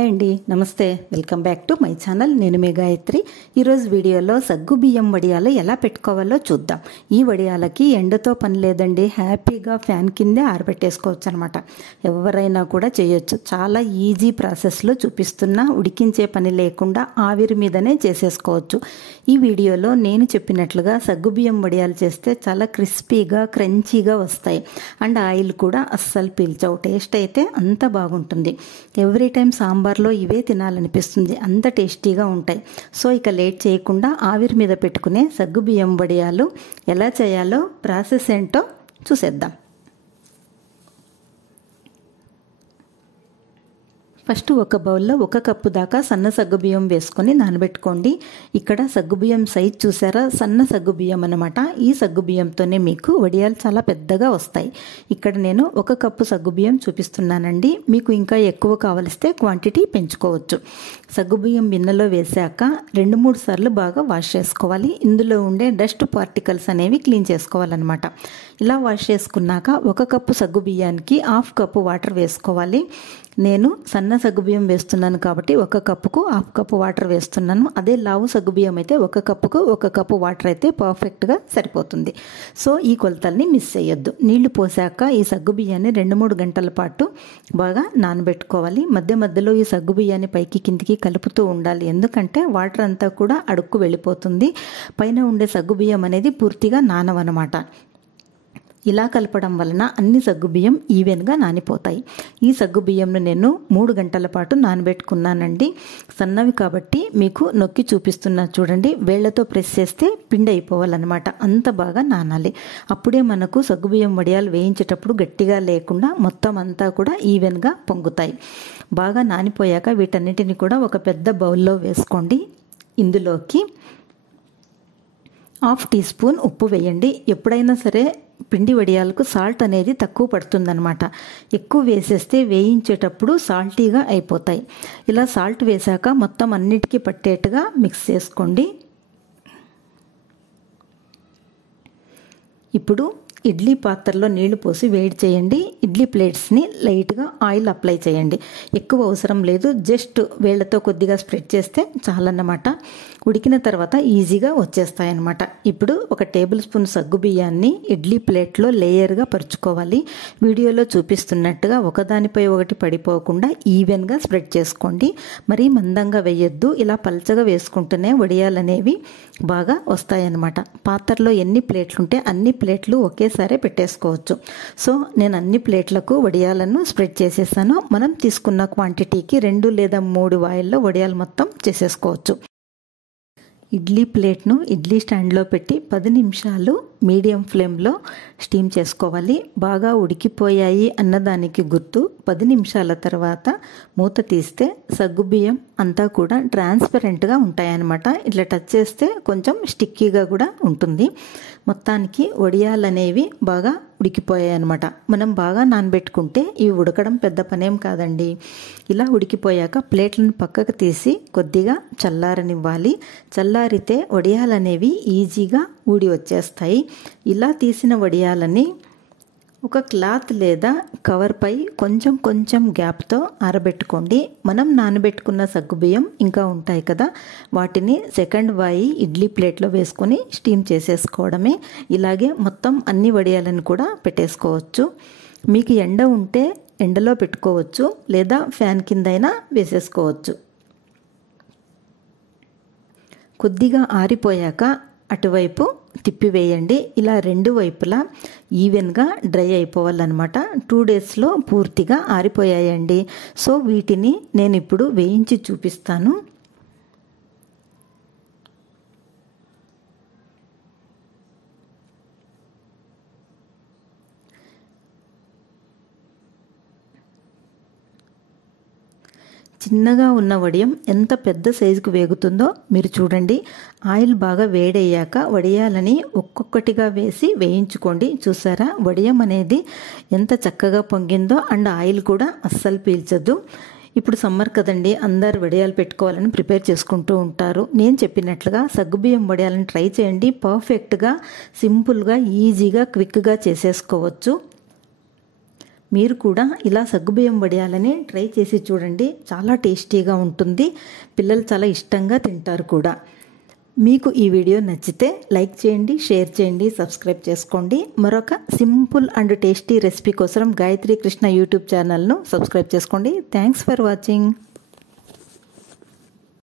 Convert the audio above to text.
Hi అండి, నమస్తే. Welcome back to my channel. నేను మీ గాయత్రి. ఈరోజు వీడియోలో సగ్గు బియ్యం వడియాలు ఎలా పెట్టుకోవాలో చూద్దాం. ఈ వడియాలకి ఎండతో పని లేదండి. హ్యాపీగా ఫ్యాన్ కిందే ఆరబెట్టేసుకోవచ్చు అనమాట. ఎవరైనా కూడా చేయొచ్చు. చాలా ఈజీ ప్రాసెస్లో చూపిస్తున్నా, ఉడికించే పని లేకుండా ఆవిరి మీదనే చేసేసుకోవచ్చు. ఈ వీడియోలో నేను చెప్పినట్లుగా సగ్గు బియ్యం వడియాలు చేస్తే చాలా క్రిస్పీగా క్రంచీగా వస్తాయి. అండ్ ఆయిల్ కూడా అస్సలు పీల్చవు. టేస్ట్ అయితే అంత బాగుంటుంది. ఎవ్రీ టైం సాంబార్లో ఇవే తినాలనిపిస్తుంది, అంత టేస్టీగా ఉంటాయి. సో ఇక లేట్ చేయకుండా ఆవిరి మీద పెట్టుకునే సగ్గు బియ్యం వడియాలు ఎలా చేయాలో ప్రాసెస్ ఏంటో చూసేద్దాం. ఫస్ట్ ఒక బౌల్లో 1 కప్పు దాకా సన్న సగ్గుబియ్యం వేసుకొని నానబెట్టుకోండి. ఇక్కడ సగ్గుబియ్యం సైజ్ చూసారా, సన్న సగ్గుబియ్యం అనమాట. ఈ సగ్గుబియ్యంతోనే మీకు వడియాలు చాలా పెద్దగా వస్తాయి. ఇక్కడ నేను 1 కప్పు సగ్గుబియ్యం చూపిస్తున్నానండి. మీకు ఇంకా ఎక్కువ కావలిస్తే క్వాంటిటీ పెంచుకోవచ్చు. సగ్గుబియ్యం గిన్నెలో వేసాక 2-3 సార్లు బాగా వాష్ చేసుకోవాలి. ఇందులో ఉండే డస్ట్ పార్టికల్స్ అనేవి క్లీన్ చేసుకోవాలన్నమాట. ఇలా వాష్ చేసుకున్నాక 1 కప్పు సగ్గుబియ్యానికి 1/2 కప్పు వాటర్ వేసుకోవాలి. నేను సన్న సగ్గుబియ్యం వేస్తున్నాను కాబట్టి 1 కప్పుకు 1/2 కప్పు వాటర్ వేస్తున్నాను. అదే లావు సగ్గుబియ్యం అయితే 1 కప్పుకు 1 కప్పు వాటర్ అయితే పర్ఫెక్ట్గా సరిపోతుంది. సో ఈ కొలతల్ని మిస్ చేయొద్దు. నీళ్లు పోసాక ఈ సగ్గుబియ్యాన్ని 2-3 గంటల పాటు బాగా నానబెట్టుకోవాలి. మధ్య మధ్యలో ఈ సగ్గుబియ్యాన్ని పైకి కిందికి కలుపుతూ ఉండాలి. ఎందుకంటే వాటర్ అంతా కూడా అడుక్కు వెళ్ళిపోతుంది. పైన ఉండే సగ్గుబియ్యం అనేది పూర్తిగా నానవన్నమాట. ఇలా కలపడం వలన అన్ని సగ్గుబియ్యం ఈవెన్గా నానిపోతాయి. ఈ సగ్గుబియ్యంను నేను 3 గంటల పాటు నానబెట్టుకున్నానండి. సన్నవి కాబట్టి మీకు నొక్కి చూపిస్తున్నా చూడండి. వేళ్లతో ప్రెస్ చేస్తే పిండి అయిపోవాలన్నమాట. అంత బాగా నానాలి. అప్పుడే మనకు సగ్గుబియ్యం వడియాలు వేయించేటప్పుడు గట్టిగా లేకుండా మొత్తం అంతా కూడా ఈవెన్గా పొంగుతాయి. బాగా నానిపోయాక వీటన్నిటిని కూడా ఒక పెద్ద బౌల్లో వేసుకోండి. ఇందులోకి 1/2 టీ స్పూన్ ఉప్పు వేయండి. ఎప్పుడైనా సరే పిండి వడియాలకు సాల్ట్ అనేది తక్కువ పడుతుందన్నమాట. ఎక్కువ వేసేస్తే వేయించేటప్పుడు సాల్టీగా అయిపోతాయి. ఇలా సాల్ట్ వేసాక మొత్తం అన్నిటికీ పట్టేట్టుగా మిక్స్ చేసుకోండి. ఇప్పుడు ఇడ్లీ పాత్రలో నీళ్లు పోసి వేడి చేయండి. ఇడ్లీ ప్లేట్స్ని లైట్గా ఆయిల్ అప్లై చేయండి. ఎక్కువ అవసరం లేదు, జస్ట్ వేళ్లతో కొద్దిగా స్ప్రెడ్ చేస్తే చాలన్నమాట. ఉడికిన తర్వాత ఈజీగా వచ్చేస్తాయన్నమాట. ఇప్పుడు 1 టేబుల్ స్పూన్ సగ్గు బియ్యాన్ని ఇడ్లీ ప్లేట్లో లేయర్గా పరుచుకోవాలి. వీడియోలో చూపిస్తున్నట్టుగా ఒకదానిపై ఒకటి పడిపోకుండా ఈవెన్గా స్ప్రెడ్ చేసుకోండి. మరీ మందంగా వేయొద్దు. ఇలా పల్చగా వేసుకుంటూనే వడియాలు అనేవి బాగా వస్తాయన్నమాట. పాత్రలో ఎన్ని ప్లేట్లు ఉంటే అన్ని ప్లేట్లు ఒకేసారి పెట్టేసుకోవచ్చు. సో నేను అన్ని ప్లేట్లకు వడియాలను స్ప్రెడ్ చేసేసాను. మనం తీసుకున్న క్వాంటిటీకి 2 లేదా 3 వాయిల్లో వడియాలు మొత్తం చేసేసుకోవచ్చు. ఇడ్లీ ప్లేట్ను ఇడ్లీ స్టాండ్లో పెట్టి 10 నిమిషాలు మీడియం ఫ్లేమ్లో స్టీమ్ చేసుకోవాలి. బాగా ఉడికిపోయాయి అన్నదానికి గుర్తు 10 నిమిషాల తర్వాత మూత తీస్తే సగ్గుబియ్యం అంతా కూడా ట్రాన్స్పరెంట్గా ఉంటాయన్నమాట. ఇట్లా టచ్ చేస్తే కొంచెం స్టిక్కీగా కూడా ఉంటుంది. మొత్తానికి వడియాలు అనేవి బాగా ఉడికిపోయాయి అనమాట. మనం బాగా నానబెట్టుకుంటే ఇవి ఉడకడం పెద్ద పనేం కాదండి. ఇలా ఉడికిపోయాక ప్లేట్లను పక్కకు తీసి కొద్దిగా చల్లారనివ్వాలి. చల్లారితే వడియాలు అనేవి ఈజీగా ఊడి వచ్చేస్తాయి. ఇలా తీసిన వడియాలని ఒక క్లాత్ లేదా కవర్పై కొంచెం కొంచెం గ్యాప్తో ఆరబెట్టుకోండి. మనం నానబెట్టుకున్న సగ్గుబియ్యం ఇంకా ఉంటాయి కదా, వాటిని సెకండ్ వాయి ఇడ్లీ ప్లేట్లో వేసుకొని స్టీమ్ చేసేసుకోవడమే. ఇలాగే మొత్తం అన్ని వడియాలను కూడా పెట్టేసుకోవచ్చు. మీకు ఎండ ఉంటే ఎండలో పెట్టుకోవచ్చు, లేదా ఫ్యాన్ కిందైనా వేసేసుకోవచ్చు. కొద్దిగా ఆరిపోయాక అటువైపు తిప్పివేయండి. ఇలా 2 వైపులా ఈవెన్గా డ్రై అయిపోవాలన్నమాట. 2 డేస్లో పూర్తిగా ఆరిపోయాయండి. సో వీటిని నేను ఇప్పుడు వేయించి చూపిస్తాను. చిన్నగా ఉన్న వడియం ఎంత పెద్ద సైజుకు వేగుతుందో మీరు చూడండి. ఆయిల్ బాగా వేడయ్యాక వడియాలని ఒక్కొక్కటిగా వేసి వేయించుకోండి. చూసారా, వడియం అనేది ఎంత చక్కగా పొంగిందో. అండ్ ఆయిల్ కూడా అస్సలు పీల్చదు. ఇప్పుడు సమ్మర్ కదండి, అందరు వడియాలు పెట్టుకోవాలని ప్రిపేర్ చేసుకుంటూ ఉంటారు. నేను చెప్పినట్లుగా సగ్గుబియ్యం వడియాలను ట్రై చేయండి. పర్ఫెక్ట్గా, సింపుల్గా, ఈజీగా, క్విక్గా చేసేసుకోవచ్చు. మీరు కూడా ఇలా సగ్గుబియ్యం వడియాలని ట్రై చేసి చూడండి, చాలా టేస్టీగా ఉంటుంది. పిల్లలు చాలా ఇష్టంగా తింటారు కూడా. మీకు ఈ వీడియో నచ్చితే లైక్ చేయండి, షేర్ చేయండి, సబ్స్క్రైబ్ చేసుకోండి. మరొక సింపుల్ అండ్ టేస్టీ రెసిపీ కోసం గాయత్రి కృష్ణ యూట్యూబ్ ఛానల్ను సబ్స్క్రైబ్ చేసుకోండి. Thanks for watching.